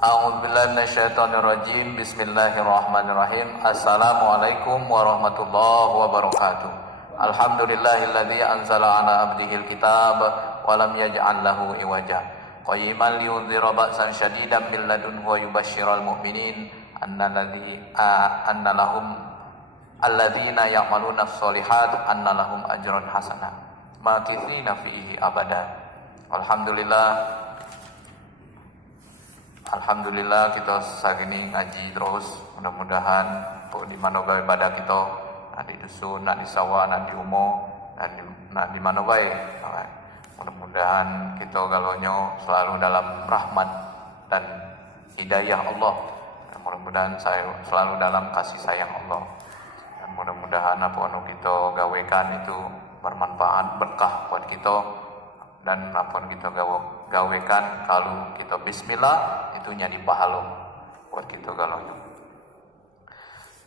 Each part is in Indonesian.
A'udzubillahi minasyaitonirrajim. Bismillahirrahmanirrahim. Assalamualaikum warahmatullahi wabarakatuh. Alhamdulillahilladzi anzala 'ala 'abdihil kitab wa lam yaj'al lahu iwaja. Qayyiman liyunzira ba'san syadidan min ladunhu wa yubashshiral mu'minin anna lahum alladzina ya'maluna sholihat anna lahum ajran hasanah makitsina fihi abada. Alhamdulillah kita sagini ngaji terus. Mudah-mudahan di mana bae ibadah kita, di dusun, di sawah, di umo, di mana bae. Mudah-mudahan kita galonyo selalu dalam rahmat dan hidayah Allah. Mudah-mudahan saya selalu dalam kasih sayang Allah. Dan mudah-mudahan apa anu kita gawekan itu bermanfaat, berkah buat kita. Dan apa yang kita gawekan kalau kita bismillah itu nyari pahala buat kita galonyo.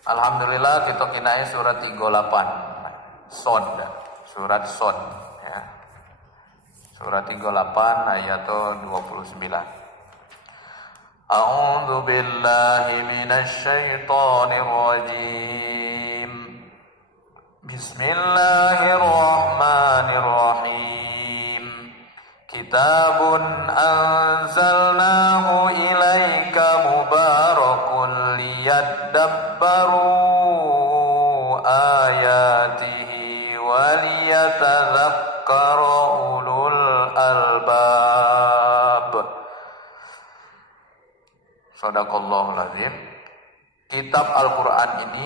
Alhamdulillah kita kinai surat 38 Sod, surat Sod ya. Surat 38 ayat 29. A'udzu billahi minasy syaithanir rajim. Bismillahirrahmanirrahim. Kitabun anzalnahu ilaika mubarakun liyadabbaru ayatihi waliyatadzakkara ulul albab. Shadaqallahul azim. Kitab Al-Quran ini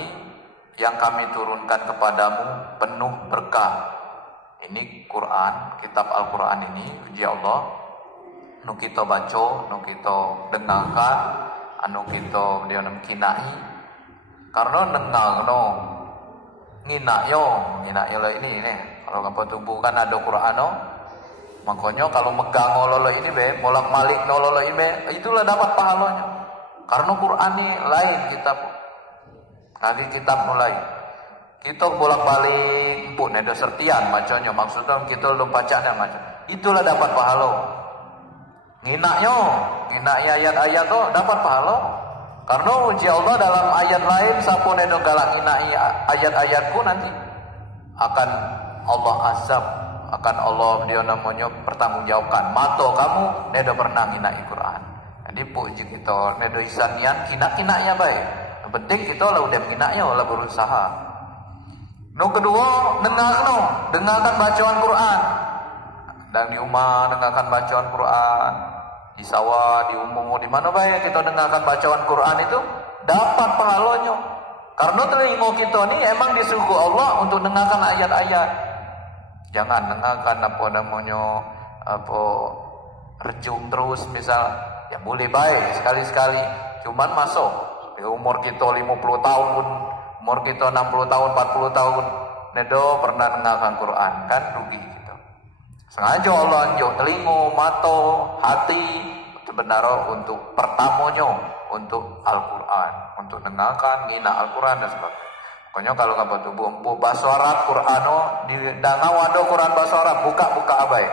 yang kami turunkan kepadamu penuh berkah. Ini Quran, kitab Al-Quran ini puji Allah nu kita baca, nu kita dengarkan, anu kita dia kinai. Karena dengar no nginak yo lah ini nih. Kalau apa tubuh kan ada Quran no. Makanya kalau megang lolo ini be, bolak-balik lolo ini be, itulah dapat pahalanya. Karena Quran ini lain kitab. Nanti kitab mulai kita bolak-balik pun ada sertian macamnya, maksudnya kita belum bacanya macam itulah dapat pahala. Nginaknya ayat-ayat tuh dapat pahala. Karena uji Allah dalam ayat lain sapun edo galak nginai ayat-ayatku nanti akan Allah azab, akan Allah dia namanya pertanggungjawabkan. Mato kamu nedo pernah nginai Quran. Jadi puji kita nedo isanian kinak-kinaknya baik. Yang penting kita lah udah nginaknya lah berusaha. No kedua, dengarkan bacaan Quran. Dan di rumah dengarkan bacaan Quran, di sawah, di umum, di mana baik kita dengarkan bacaan Quran itu dapat pahalanya. Karena telinga kita ini emang disuruh Allah untuk dengarkan ayat-ayat. Jangan dengarkan apa namanya rejung terus misal, ya boleh baik sekali-sekali. Cuman masuk di umur kita 50 tahun, umur kita 60 tahun, 40 tahun, nedo pernah dengarkan Quran, kan rugi gitu. Sengaja Allah anjuk telinga, mata, hati, sebenarnya untuk pertamanya, untuk Al-Quran, untuk dengarkan, ngina Al-Quran dan sebagainya. Pokoknya kalau kamu tubuh bahasa Arab Quran, di danau ada Quran bahasa Arab, buka abai.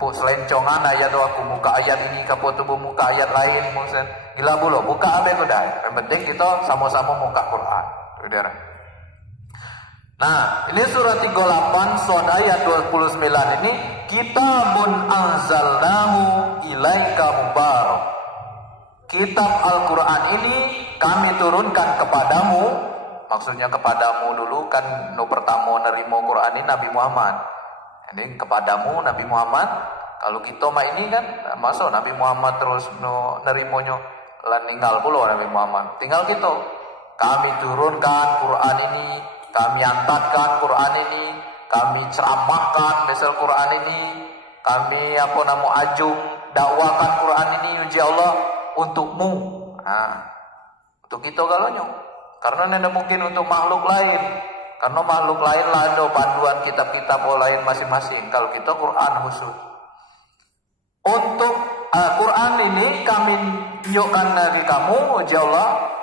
Puk selencongan ayat aku muka ayat ini, kamu tubuh muka ayat lain, mungkin gila bulu, buka abai kuda. Yang penting kita sama-sama muka Quran. Saudara. Nah, ini surat 38 Sod ayat 29 ini kitabun anzalnahu ilaika mubarak. Kitab Al-Quran ini kami turunkan kepadamu. Maksudnya kepadamu dulu kan no pertama nerimo Quran ini Nabi Muhammad. Ini kepadamu Nabi Muhammad. Kalau kita mah ini kan masuk Nabi Muhammad terus no nerimonya lan tinggal pula Nabi Muhammad. Tinggal kita. Kami turunkan Quran ini, kami antarkan Quran ini, kami ceramahkan misal Quran ini, kami ajung dakwakan Quran ini uji Allah untukmu. Nah, untuk kita galonyo. Karena tidak mungkin untuk makhluk lain. Karena makhluk lain lah ada panduan kitab-kitab lain masing-masing. Kalau kita Quran khusus. Untuk Quran ini kami tunjukkan dari kamu uji Allah.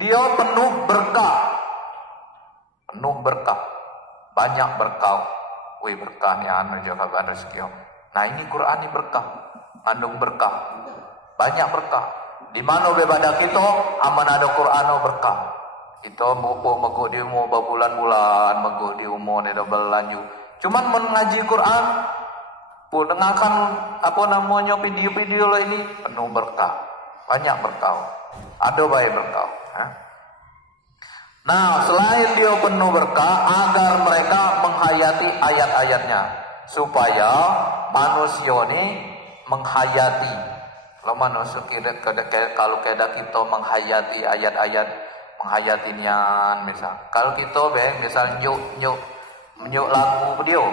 Dia penuh berkah. Penuh berkah. Banyak berkah. Wih berkah ni anu juga kabar rezeki. Nah ini Quran ini berkah. Mengandung berkah. banyak berkah. Di mana bebada kita aman ada Quran berkah. Kita mego di umur berbulan-bulan, mego di umur ni dah berlanjut. Cuman mengaji Quran pun dengarkan video-video lo ini penuh berkah. Banyak berkah. Ada baik berkah. Nah, selain dia penuh berkah, agar mereka menghayati ayat-ayatnya supaya manusia ini menghayati. Kalau manusia kalau kita menghayati ayat-ayat, menghayati nian misal. Kalau kita misal nyuk lagu beliau,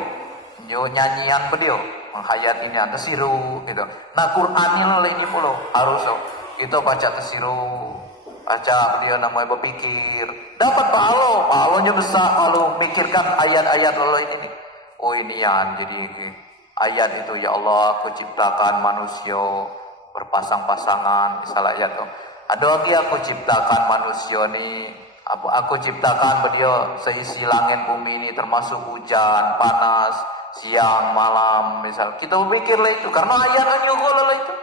nyuk nyanyian beliau, menghayati nian tersiru gitu. Nah, Quran ini pula harus kita baca tersiru. Baca beliau namanya berpikir, dapat pahalanya besar kalau mikirkan ayat-ayat lo ini. Oh ini yang jadi ayat itu, ya Allah aku ciptakan manusia berpasang-pasangan, misalnya ayat tuh. Ada lagi aku ciptakan manusia ni, aku ciptakan beliau seisi langit bumi ini termasuk hujan, panas, siang, malam, misal. Kita berpikirlah itu karena ayatnya juga itu.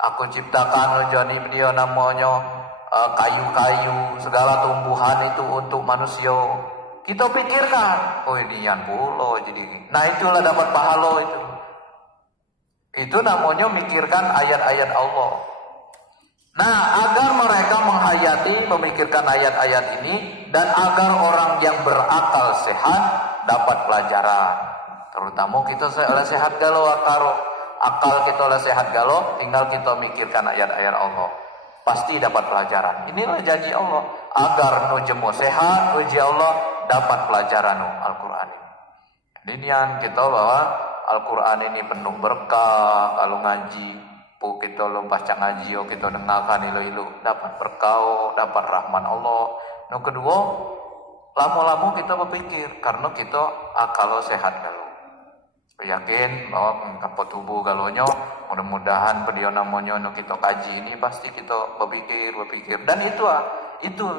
Aku ciptakan jadi beliau namanya kayu-kayu, segala tumbuhan itu untuk manusia. Kita pikirkan, oh ini yang pula jadi. Nah itulah dapat pahala itu. Itu namanya mikirkan ayat-ayat Allah. Nah agar mereka menghayati, memikirkan ayat-ayat ini, dan agar orang yang berakal sehat dapat pelajaran. Terutama kita oleh sehat galau akal kita oleh sehat galau, tinggal kita mikirkan ayat-ayat Allah. Pasti dapat pelajaran. Inilah janji Allah. Agar nu jemu sehat, uji Allah dapat pelajaran Al-Quran ini. Ini yang kita bahwa Al-Quran ini penuh berkah. Kalau ngaji, kita lo baca ngaji, kita dengarkan ilu dapat berkah, dapat rahman Allah. Nu kedua, lama-lama kita berpikir karena kita akal sehat dulu. Yakin bahwa kapal tubuh galonya, mudah-mudahan beliau namanya nu kita kaji ini pasti kita berpikir dan itu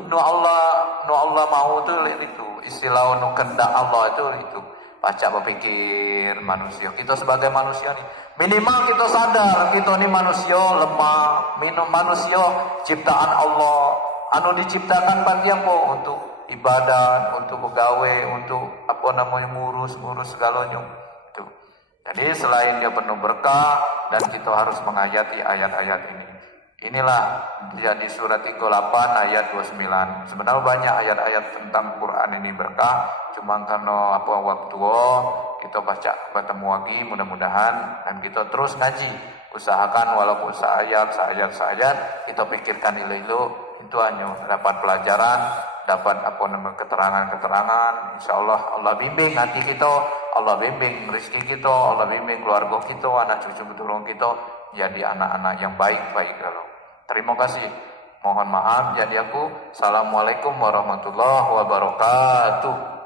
nu Allah mau tuh itu istilah nu kehendak Allah itu baca berpikir manusia. Kita sebagai manusia nih minimal kita sadar kita ini manusia lemah, manusia ciptaan Allah anu diciptakan bagi apa untuk ibadah, untuk pegawai, untuk ngurus segalanya. Jadi selain dia penuh berkah dan kita harus menghayati ayat-ayat ini. Inilah jadi surat 38 ayat 29. Sebenarnya banyak ayat-ayat tentang Quran ini berkah. Cuma karena waktu kita baca bertemu lagi mudah-mudahan dan kita terus ngaji. Usahakan walaupun seayat kita pikirkan ilu itu hanya dapat pelajaran, dapat keterangan-keterangan. Insyaallah Allah bimbing hati kita, Allah bimbing rezeki kita, Allah bimbing keluarga kita, anak cucu keturunan kita jadi anak-anak yang baik-baik kalau. Terima kasih. Mohon maaf jadi aku. Assalamualaikum warahmatullahi wabarakatuh.